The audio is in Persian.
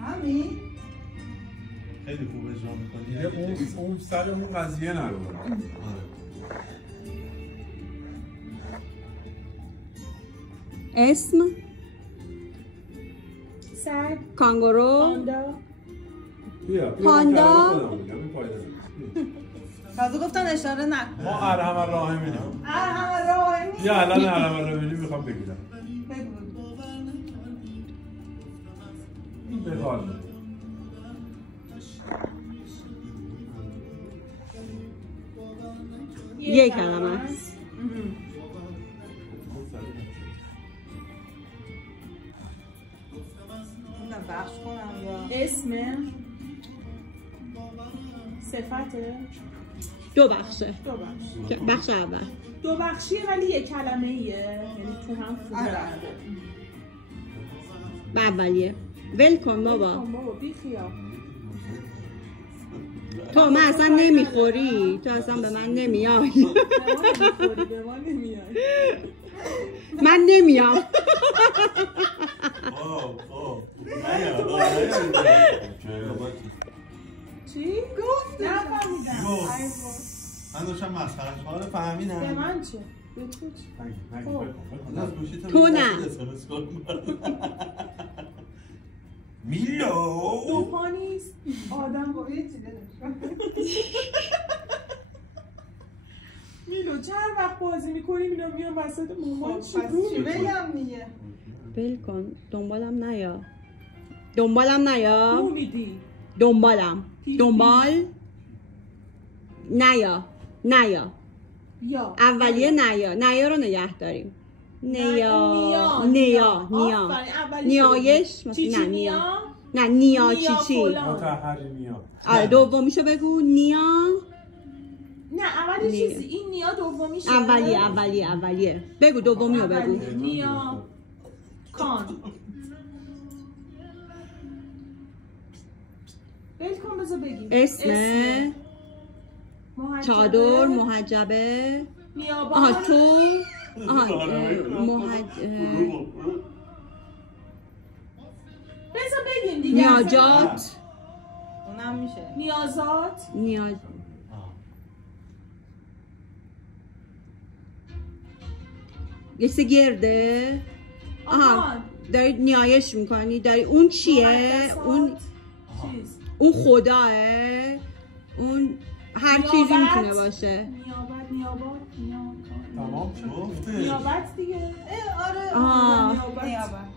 همین؟ خیلی خوب اجرا میکنی. اون سر اون قضیه نرو. اسم سگ کانگورو پاندا تازه گفتن اشاره نکن. ما ارحم الراحمینیم. ارحم الراحمین. یا الان ارحم الراحمینیم میخوام بگیرم. این بخواد. یک کلمه است. بخش کنم یا اسم صفته دو بخشه. دو بخش. بخش اول دو بخشیه ولی یک کلمه ایه، یعنی تو هم خوبه. به اولیه ول کن بابا. بی خیال. تو من اصلا نمیخوری، تو اصلا به من نمیای. به من نمیای. من نمیام. چی؟ گفت نفهمیدم. من داشتم مسخره سوال فهمیدم. به من چه؟ به تو چه؟ تو نه. میلو دو پا نیست. آدم با یه چیزه میلو چند وقت بازی میکنیم اینا میان وسط مومان چی بگم دیگه؟ ول کن دنبالم نیا. دنبالم نیا. دو میدی. دنبالم. دنبال نیا. نیا. یا اولیه نیا. نیا رو نگه داریم. نیا. نیا. نیا. نیایش نه نیا. نه نیا چی چی. متحری نیا. آره دومیشو بگو. نیا. نه اولی چیزی این نیا دومیشه. اولیه بگو دومی رو بگو. نیا کان. ول کن بذار بگیم. اسم چادر محجبه. نیابان. آها تو. آها بذار بگیم دیگه. نیاجات. اونم میشه. نیازات. یه سه گرده. آها داری نیایش میکنی. داری اون چیه؟ اون خداه. اون هر چیزی میتونه باشه. نیابت تمام شد. نیابت دیگه. آره آه. نیابت.